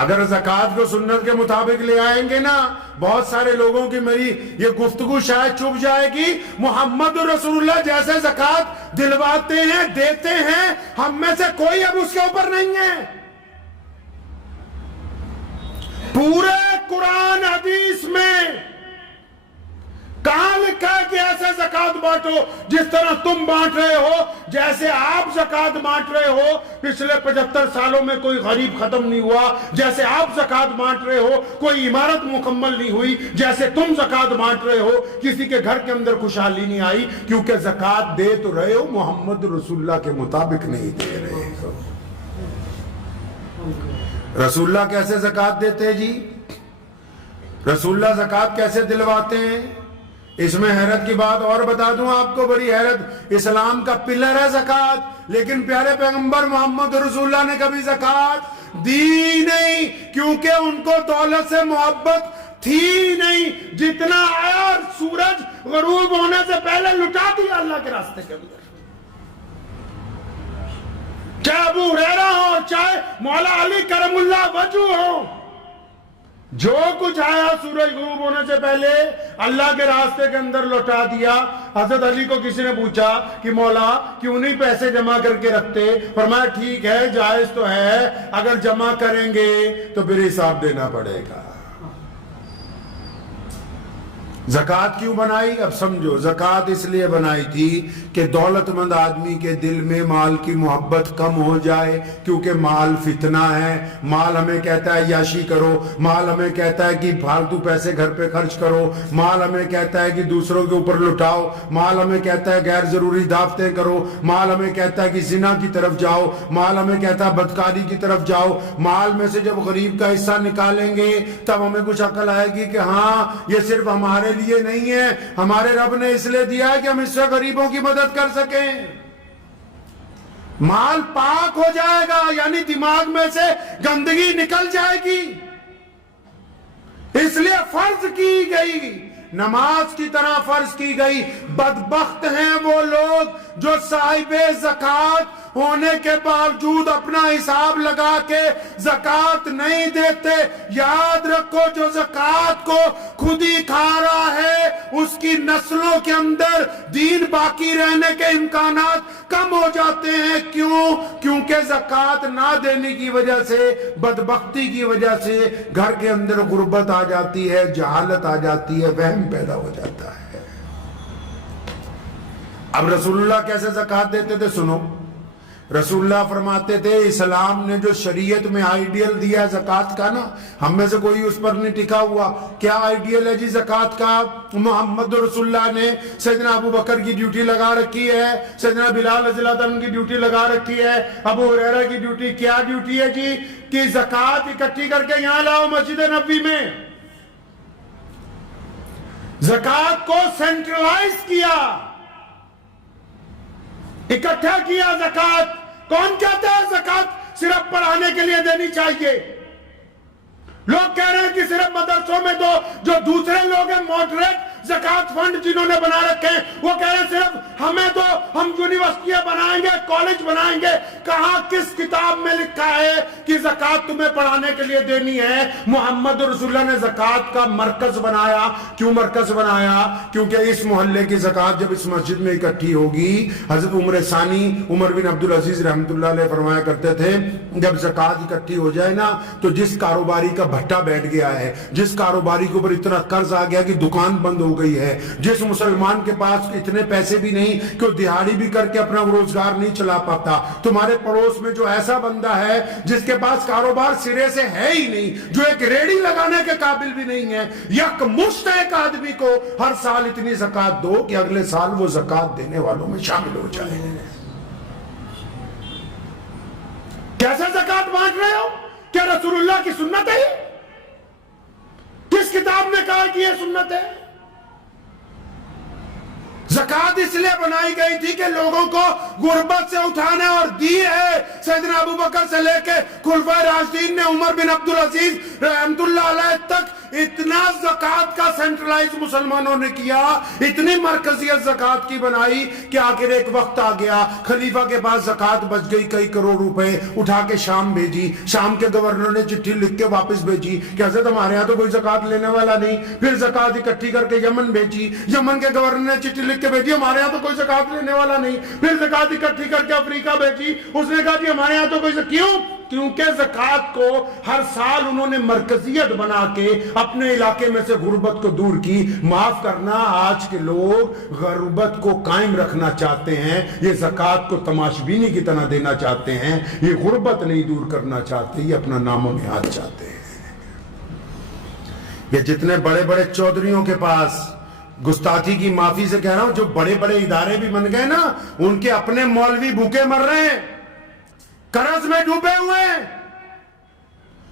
اگر زکوٰۃ کو سنت کے مطابق لے آئیں گے نا، بہت سارے لوگوں کی میری یہ گفتگو شاید چپ جائے گی، محمد رسول اللہ جیسے زکوٰۃ دلواتے ہیں، دیتے ہیں، ہم میں سے کوئی اب اس کے اوپر نہیں ہے۔ پورے قرآن حدیث میں کہاں لکھا ہے کہ ایسے زکوٰۃ بانٹو جس طرح تم بانٹ رہے ہو، جیسے آپ زکوٰۃ بانٹ رہے ہو؟ پچھلے 75 سالوں میں کوئی غریب ختم نہیں ہوا جیسے آپ زکوٰۃ بانٹ رہے ہو، کوئی عمارت مکمل نہیں ہوئی جیسے تم زکوٰۃ بانٹ رہے ہو، کسی کے گھر کے اندر خوشحالی نہیں آئی، کیونکہ زکوٰۃ دے تو رہے ہو، محمد رسول اللہ کے مطابق نہیں دے رہے ہو۔ رسول اللہ کیسے زکوٰۃ دیتے ہیں جی؟ رسول اللہ زکوٰۃ کیسے دلواتے ہیں؟ اس میں حیرت کی بات اور بتا دوں آپ کو، بڑی حیرت، اسلام کا پلر ہے زکوٰۃ، لیکن پیارے پیغمبر محمد رسول اللہ نے کبھی زکوٰۃ دی نہیں، کیونکہ ان کو دولت سے محبت تھی نہیں۔ جتنا آیا سورج غروب ہونے سے پہلے لٹا دیا اللہ کے راستے کے اندر، چاہے ابو ہریرہ ہو، چاہے مولا علی کرم اللہ وجہ ہو، جو کچھ آیا سورج غروب ہونے سے پہلے اللہ کے راستے کے اندر لوٹا دیا۔ حضرت علی کو کسی نے پوچھا کہ مولا کیوں نہیں پیسے جمع کر کے رکھتے؟ فرمایا ٹھیک ہے، جائز تو ہے، اگر جمع کریں گے تو پھر حساب دینا پڑے گا۔ زکوٰۃ کیوں بنائی؟ اب سمجھو، زکوٰۃ اس لیے بنائی تھی کہ دولت مند آدمی کے دل میں مال کی محبت کم ہو جائے، کیونکہ مال فتنہ ہے۔ مال ہمیں کہتا ہے عیاشی کرو، مال ہمیں کہتا ہے کہ فالتو پیسے گھر پہ خرچ کرو، مال ہمیں کہتا ہے کہ دوسروں کے اوپر لٹاؤ، مال ہمیں کہتا ہے غیر ضروری دعوتیں کرو، مال ہمیں کہتا ہے کہ زنا کی طرف جاؤ، مال ہمیں کہتا ہے بدکاری کی طرف جاؤ۔ مال میں سے جب غریب کا حصہ نکالیں گے تب ہمیں کچھ عقل آئے گی کہ ہاں یہ صرف ہمارے لیے نہیں ہے، ہمارے رب نے اس لیے دیا ہے کہ ہم اس سے غریبوں کی مدد کر سکیں۔ مال پاک ہو جائے گا، یعنی دماغ میں سے گندگی نکل جائے گی، اس لیے فرض کی گئی، نماز کی طرح فرض کی گئی۔ بدبخت ہیں وہ لوگ جو صاحب زکوٰۃ ہونے کے باوجود اپنا حساب لگا کے زکوٰۃ نہیں دیتے۔ یاد رکھو، جو زکوٰۃ کو خود ہی کھا رہا ہے اس کی نسلوں کے اندر دین باقی رہنے کے امکانات کم ہو جاتے ہیں۔ کیوں؟ کیونکہ زکوٰۃ نہ دینے کی وجہ سے، بدبختی کی وجہ سے گھر کے اندر غربت آ جاتی ہے، جہالت آ جاتی ہے، وہم پیدا ہو جاتا ہے۔ اب رسول اللہ کیسے زکوٰۃ دیتے تھے سنو۔ رسول اللہ فرماتے تھے، اسلام نے جو شریعت میں آئیڈیل دیا ہے زکوٰۃ کا نا، ہم میں سے کوئی اس پر نہیں ٹکا ہوا۔ کیا آئیڈیل ہے جی زکوٰۃ کا؟ محمد رسول اللہ نے سیدنا ابو بکر کی ڈیوٹی لگا رکھی ہے، سیدنا بلال رضی اللہ عنہ کی ڈیوٹی لگا رکھی ہے، ابو ہریرہ کی ڈیوٹی کیا ڈیوٹی ہے جی؟ کہ زکوٰۃ اکٹھی کر کے یہاں لاؤ مسجد نبوی میں۔ زکوٰۃ کو سینٹرلائز کیا، اکٹھا کیا۔ زکوٰۃ کون کہتا ہے زکوٰۃ صرف پڑھانے کے لیے دینی چاہیے؟ لوگ کہہ رہے ہیں کہ صرف مدرسوں میں دو۔ جو دوسرے لوگ ہیں ماڈریٹ زکوٰۃ فنڈ جنہوں نے بنا رکھے ہیں، وہ کہہ رہے ہیں صرف ہمیں دو، ہم یونیورسٹیاں بنائیں گے، کالج بنائیں گے۔ کہاں کس کتاب میں لکھا ہے کہ زکوٰۃ تمہیں پڑھانے کے لیے دینی ہے؟ محمد رسول اللہ نے زکوٰۃ کا مرکز بنایا۔ کیوں مرکز بنایا؟ کیونکہ اس محلے کی زکوٰۃ جب اس مسجد میں اکٹھی ہوگی، حضرت عمر ثانی عمر بن عبد العزیز رحمۃ اللہ علیہ فرمایا کرتے تھے، جب زکوٰۃ اکٹھی ہو جائے نا تو جس کاروباری کا بھٹا بیٹھ گیا ہے، جس کاروباری کے اوپر اتنا قرض آ گیا کہ دکان بند ہو گئی ہے، جس مسلمان کے پاس اتنے پیسے بھی نہیں کہ وہ دہاڑی بھی کر کے اپنا روزگار نہیں چلا پاتا، تمہارے پڑوس میں جو ایسا بندہ ہے جس کے پاس کاروبار سرے سے ہے ہی نہیں، جو ایک ریڑھی لگانے کے قابل بھی نہیں ہے، یک مشت ایک آدمی کو ہر سال اتنی زکوٰۃ دو کہ اگلے سال وہ زکوٰۃ دینے والوں میں شامل ہو جائے۔ کیسے زکوٰۃ بانٹ رہے ہو؟ کیا رسول اللہ کی سنت ہے؟ کس کتاب نے کہا کہ یہ سنت ہے؟ زکوٰۃ اس لیے بنائی گئی تھی کہ لوگوں کو غربت سے اٹھانا، اور دی ہے سیدنا ابو بکر سے لے کے خلفائے راشدین نے عمر بن عبد العزیز رحمت اللہ علیہ تک اتنا زکات کا سینٹرلائز مسلمانوں نے کیا, اتنی مرکزیت زکات کی بنائی کہ آخر ایک وقت آ گیا, خلیفہ کے پاس زکات بچ گئی کئی کروڑ روپے, اٹھا کے شام بھیجی, شام کے گورنر نے چٹھی لکھ کے واپس بھیجی کہ حضرت ہمارے ہاں تو کوئی زکات لینے والا نہیں. پھر زکات اکٹھی کر کے یمن بھیجی, یمن کے گورنر نے چٹھی لکھ کے بھیجی ہمارے ہاں تو کوئی زکات لینے والا نہیں. پھر زکات اکٹھی کر کے افریقہ بھیجی, اس نے کہا جی ہمارے ہاں تو کوئی کیوں؟ کیونکہ زکات کو ہر سال انہوں نے مرکزیت بنا کے اپنے علاقے میں سے غربت کو دور کی. معاف کرنا, آج کے لوگ غربت کو قائم رکھنا چاہتے ہیں, یہ زکات کو تماشبینی کی طرح دینا چاہتے ہیں, یہ غربت نہیں دور کرنا چاہتے, یہ اپنا نام و نہاد چاہتے ہیں. یہ جتنے بڑے بڑے چودھریوں کے پاس, گستاخی کی معافی سے کہہ رہا ہوں, جو بڑے بڑے ادارے بھی بن گئے نا, ان کے اپنے مولوی بھوکے مر رہے ہیں, قرض میں ڈوبے ہوئے ہیں,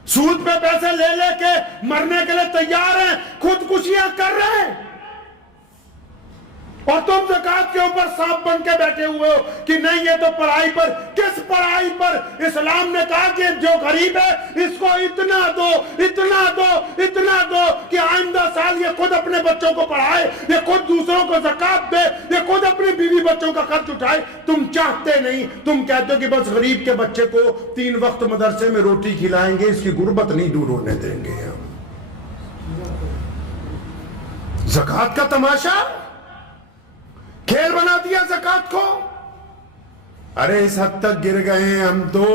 سود پہ پیسے لے لے کے مرنے کے لیے تیار ہیں, خودکشیاں کر رہے ہیں, اور تم زکات کے اوپر سانپ بن کے بیٹھے ہوئے ہو کہ نہیں یہ تو پڑھائی پر. کس پڑھائی پر؟ اسلام نے کہا کہ جو غریب ہے اس کو اتنا دو, اتنا دو, اتنا دو کہ آئندہ سال یہ خود اپنے بچوں کو پڑھائے, یہ خود دوسروں کو زکات دے, یہ خود اپنی بیوی بچوں کا خرچ اٹھائے. تم چاہتے نہیں, تم کہتے ہو کہ بس غریب کے بچے کو 3 وقت مدرسے میں روٹی کھلائیں گے, اس کی غربت نہیں دور ہونے دیں گے. زکات کا تماشا کھیل بنا دیا زکات کو. ارے اس حد تک گر گئے ہیں ہم تو.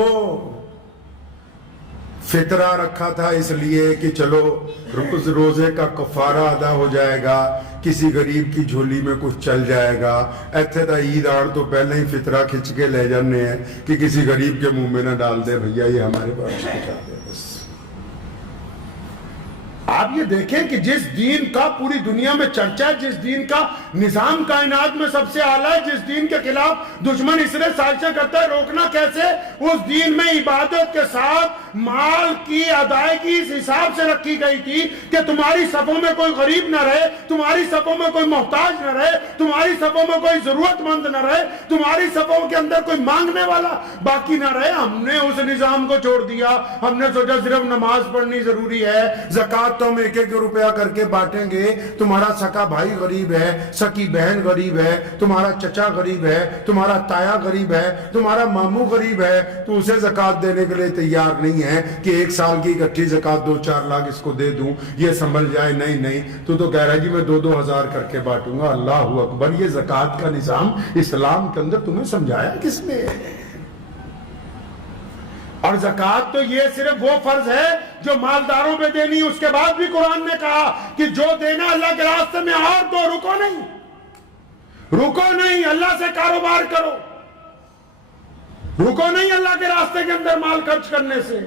فطرہ رکھا تھا اس لیے کہ چلو روزے کا کفارہ ادا ہو جائے گا, کسی غریب کی جھولی میں کچھ چل جائے گا. ایتھے دا عید آڑ تو پہلے ہی فطرہ کھچ کے لے جانے ہیں کہ کسی غریب کے منہ میں نہ ڈال دے, بھیا یہ ہمارے پاس پہنچا دے بس. آپ یہ دیکھیں کہ جس دین کا پوری دنیا میں چرچا ہے, جس دین کا نظام کائنات میں سب سے اعلیٰ ہے, جس دین کے خلاف دشمن اس لیے سازشیں کرتا ہے, روکنا کیسے؟ اس دین میں عبادت کے ساتھ مال کی ادائیگی اس حساب سے رکھی گئی تھی کہ تمہاری صفوں میں کوئی غریب نہ رہے, تمہاری صفوں میں کوئی محتاج نہ رہے, تمہاری صفوں میں کوئی ضرورت مند نہ رہے, تمہاری صفوں کے اندر کوئی مانگنے والا باقی نہ رہے. ہم نے اس نظام کو چھوڑ دیا, ہم نے سوچا صرف نماز پڑھنی ضروری ہے, زکات تو ہم 1-1 روپیہ کر کے بانٹیں گے. تمہارا سکا بھائی غریب ہے, سکی بہن غریب ہے, تمہارا چچا غریب ہے, تمہارا تایا غریب ہے, تمہارا ماموں غریب ہے, تو اسے زکات دینے کے لیے تیار نہیں ہے کہ 1 سال کی اکٹھی زکات 2-4 لاکھ اس کو دے دوں, یہ سنبھل جائے. نہیں نہیں, تو کہہ رہا ہے جی میں 2-2 ہزار کر کے بانٹوں گا. اللہ اکبر. یہ زکات کا نظام اسلام کے اندر تمہیں سمجھایا کس نے؟ اور زکات تو یہ صرف وہ فرض ہے جو مالداروں پہ دینی, اس کے بعد بھی قرآن نے کہا کہ جو دینا اللہ کے راستے میں اور دو, رکو نہیں, رکو نہیں, اللہ سے کاروبار کرو, رکو نہیں اللہ کے راستے کے اندر مال خرچ کرنے سے.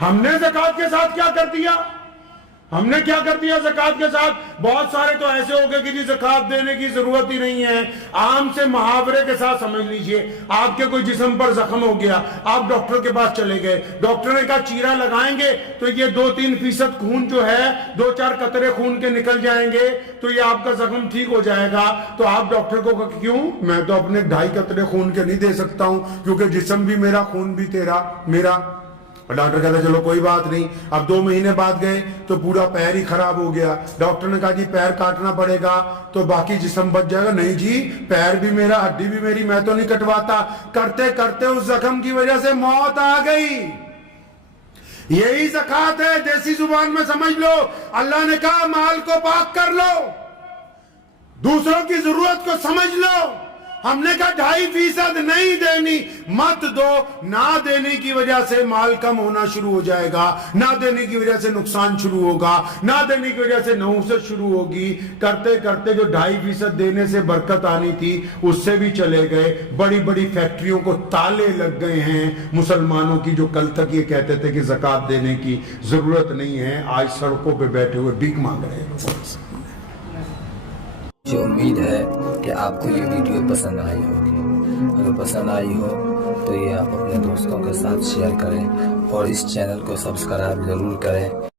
ہم نے زکات کے ساتھ کیا کر دیا؟ ہم نے کیا کر دیا زکات کے ساتھ؟ بہت سارے تو ایسے ہو گئے کہ جی زکات دینے کی ضرورت ہی نہیں ہے. عام سے محاورے کے ساتھ سمجھ لیجئے, آپ کے کوئی جسم پر زخم ہو گیا, آپ ڈاکٹر کے پاس چلے گئے, ڈاکٹر نے کہا چیرا لگائیں گے تو یہ 2-3% خون جو ہے, 2-4 قطرے خون کے نکل جائیں گے تو یہ آپ کا زخم ٹھیک ہو جائے گا. تو آپ ڈاکٹر کو کہا کیوں؟ میں تو اپنے 2.5 قطرے خون کے نہیں دے سکتا ہوں کیونکہ جسم بھی میرا, خون بھی تیرا میرا. اور ڈاکٹر کہتا چلو کوئی بات نہیں. اب 2 مہینے بعد گئے تو پورا پیر ہی خراب ہو گیا. ڈاکٹر نے کہا جی پیر کاٹنا پڑے گا تو باقی جسم بچ جائے گا. نہیں جی, پیر بھی میرا, ہڈی بھی میری, میں تو نہیں کٹواتا. کرتے کرتے اس زخم کی وجہ سے موت آ گئی. یہی زکات ہے, دیسی زبان میں سمجھ لو. اللہ نے کہا مال کو پاک کر لو, دوسروں کی ضرورت کو سمجھ لو. ہم نے کہا 2.5% نہیں دینی, مت دو. نہ دینے کی وجہ سے مال کم ہونا شروع ہو جائے گا, نہ دینے کی وجہ سے نقصان شروع ہوگا, نہ دینے کی وجہ سے نحوست شروع ہوگی. کرتے کرتے جو 2.5% دینے سے برکت آنی تھی اس سے بھی چلے گئے. بڑی بڑی فیکٹریوں کو تالے لگ گئے ہیں مسلمانوں کی, جو کل تک یہ کہتے تھے کہ زکات دینے کی ضرورت نہیں ہے, آج سڑکوں پہ بیٹھے ہوئے بھیک مانگ رہے ہیں. مجھے امید ہے کہ آپ کو یہ ویڈیو پسند آئی ہوگی. اگر پسند آئی ہو تو یہ آپ اپنے دوستوں کے ساتھ شیئر کریں اور اس چینل کو سبسکرائب ضرور کریں.